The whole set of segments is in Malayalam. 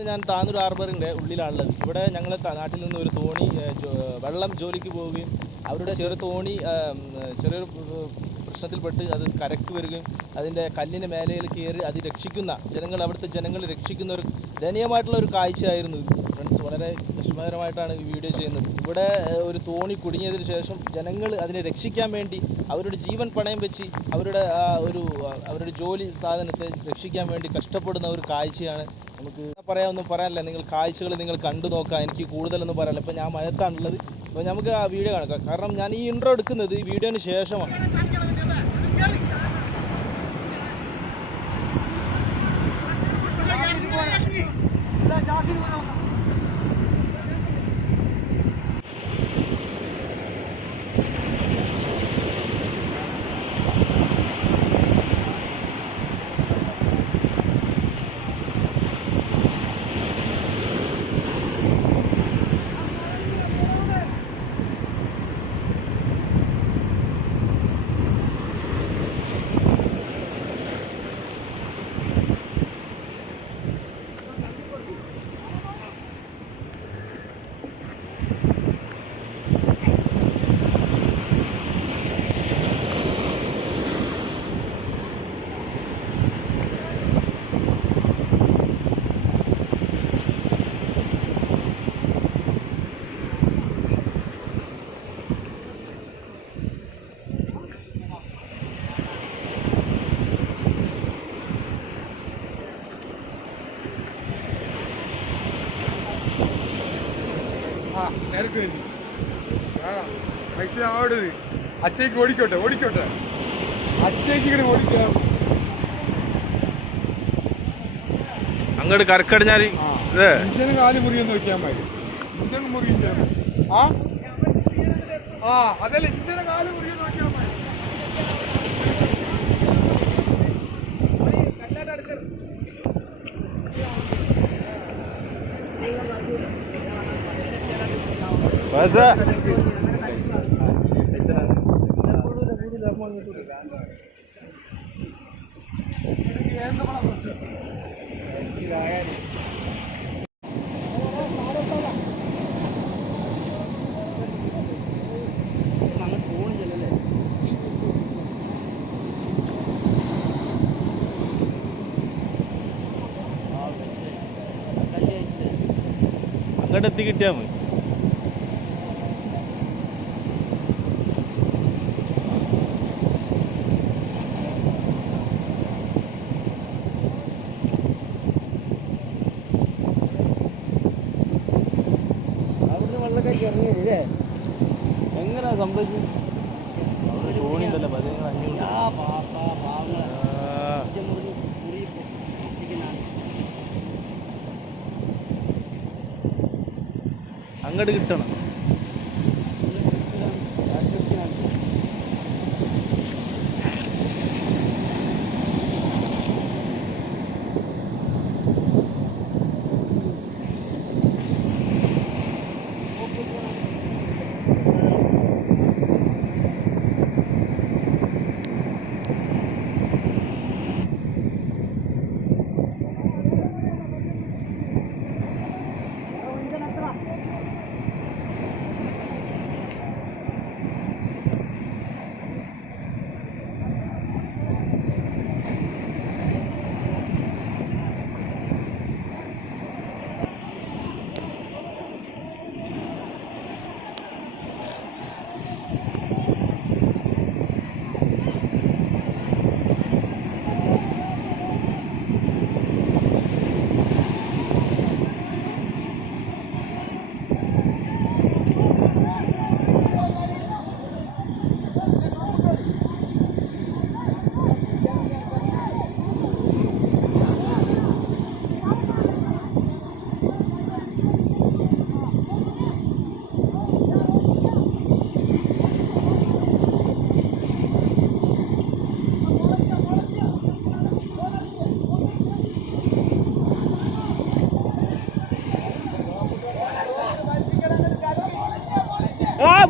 ഞാൻ താനൂർ ഹാർബറിൻ്റെ ഉള്ളിലാണുള്ളത്. ഇവിടെ ഞങ്ങൾ നാട്ടിൽ നിന്ന് ഒരു തോണി വെള്ളം ജോലിക്ക് പോവുകയും അവരുടെ ചെറിയൊരു പ്രശ്നത്തിൽപ്പെട്ട് അത് കരക്ക് വരികയും അതിൻ്റെ കല്ലിൻ്റെ മേലയിൽ കയറി അത് രക്ഷിക്കുന്ന അവിടുത്തെ ജനങ്ങൾ രക്ഷിക്കുന്ന ഒരു ദയനീയമായിട്ടുള്ള ഒരു കാഴ്ചയായിരുന്നു ഫ്രണ്ട്സ്. വളരെ വിഷമകരമായിട്ടാണ് ഈ വീഡിയോ ചെയ്യുന്നത്. ഇവിടെ ഒരു തോണി കുടുങ്ങിയതിന് ശേഷം ജനങ്ങൾ അതിനെ രക്ഷിക്കാൻ വേണ്ടി അവരുടെ ജീവൻ പണയം വെച്ച് അവരുടെ ജോലി സ്ഥാപനത്തെ രക്ഷിക്കാൻ വേണ്ടി കഷ്ടപ്പെടുന്ന ഒരു കാഴ്ചയാണ്. നമുക്ക് പറയാനില്ല. കാഴ്ചകൾ നിങ്ങൾ കണ്ടു നോക്കാം. എനിക്ക് കൂടുതലൊന്നും പറയാനില്ല. ഇപ്പോൾ ഞാൻ മഴത്താണുള്ളത്. അപ്പോൾ നമുക്ക് ആ വീഡിയോ കാണാം. കാരണം ഞാൻ ഈ ഇൻട്രോ എടുക്കുന്നത് ഈ വീഡിയോന് ശേഷമാണ്. പൈസ ആവരുത്. അച്ഛയ്ക്ക് ഓടിക്കോട്ടെ അച്ഛയ്ക്ക് ഇങ്ങനെ ഓടിക്കാം. അങ്ങോട്ട് കരക്കടിഞ്ഞാൽ ഇഞ്ചിന് കാല് മുറിയൊന്ന് വെക്കാൻ മതി. ഇഞ്ചിന് മുറിയില്ല. അതല്ല, ഇഞ്ചിന് കാല് മുറിയൊന്ന് വെക്കാൻ മതി. അങ്ങോട്ട് എത്തി കിട്ടിയാൽ മതി. എങ്ങനെയാ സംഭവിച്ചത്? അങ്ങോട്ട് കിട്ടണം.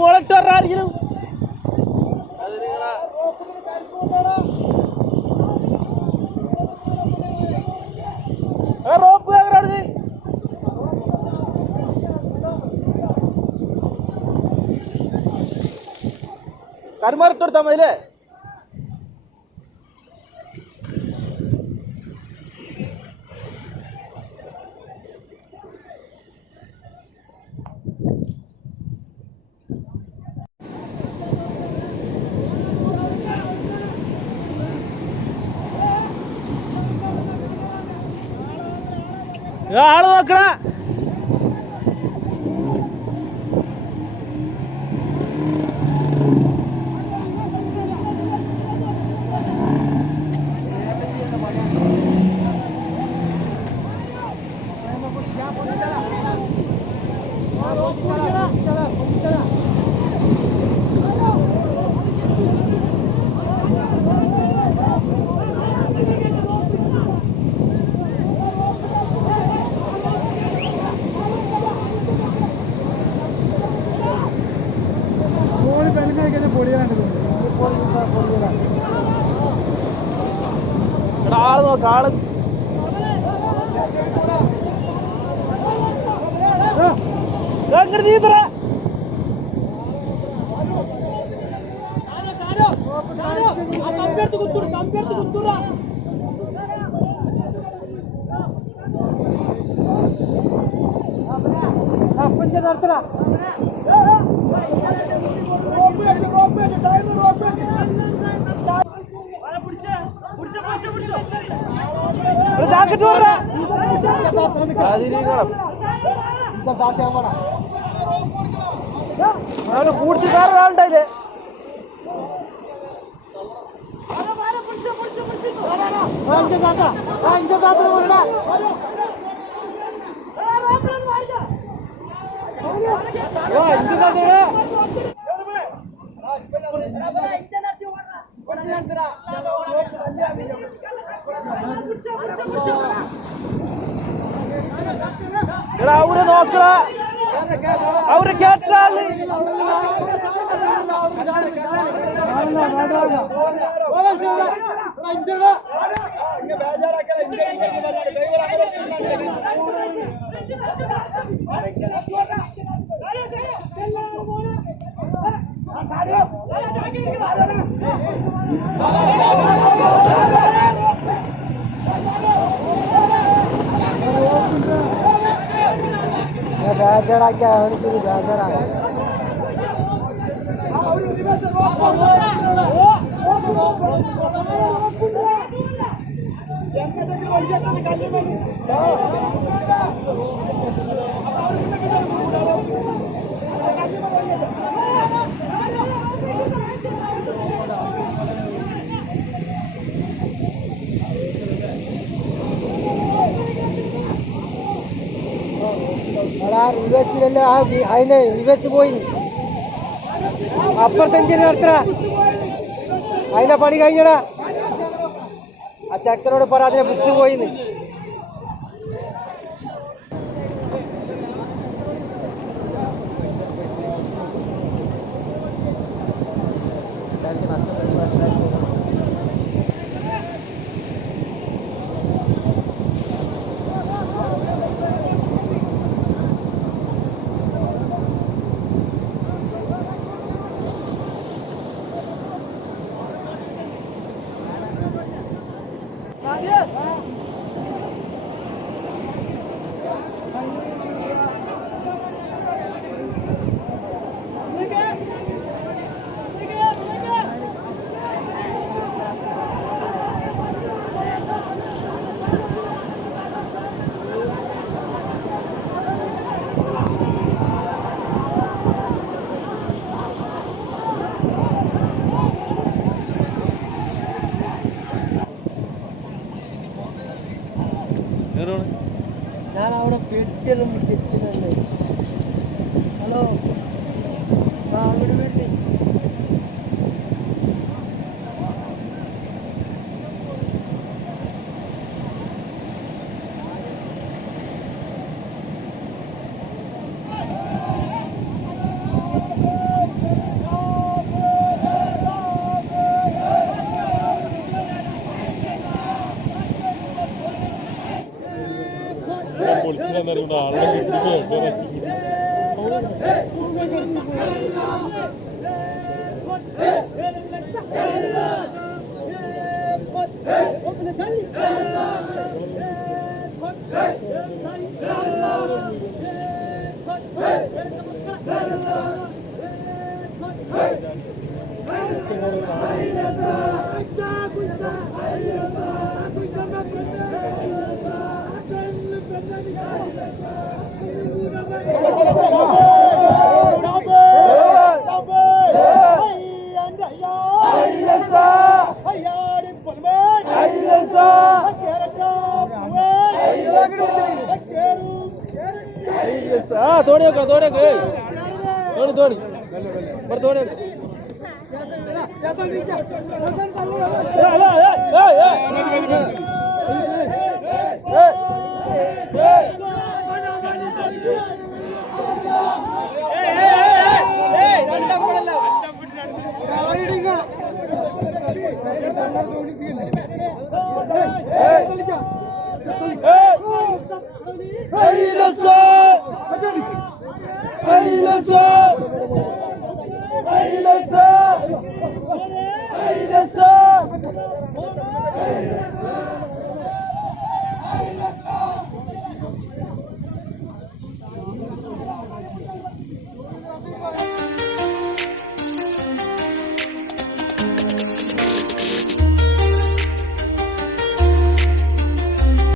ബോളറ്റ് പറഞ്ഞായിരിക്കും റോപ്പ് കരുമാറിട്ട് കൊടുത്താൽ മതില്ലേ? ആള് നോക്കണ ആള് നോക്ക ആള് നീന്തറ ജാക്കറ്റ് കൂടുതൽ വേറെ ഒരാളുണ്ടായില്ലേ? അവരെ നോക്കണ അവര് കേട്ടാളി ബേജാറാക്കിയ അവനിക്ക് ബേജാറായ റിവേഴ്സിലല്ലോ അതിന് റിവേഴ്സ് പോയി അപ്പുറത്തെഞ്ചിന് നിർത്തണ അതിന്റെ പണി കഴിഞ്ഞടാ. ആ ചെക്കനോട് പറ അതിനെ ബുസ് പോയിന്ന്. ഞാൻ അവിടെ പെട്ടിയെല്ലാം തെറ്റുന്നുണ്ട്. ഹലോ അവിടെ വേണ്ടി പൊളിച്ചില്ലെന്നറിയുന്ന ആളുടെ കിട്ടിയിട്ട് തോണി വെക്കണം തോണി തോണി തോണി തോണി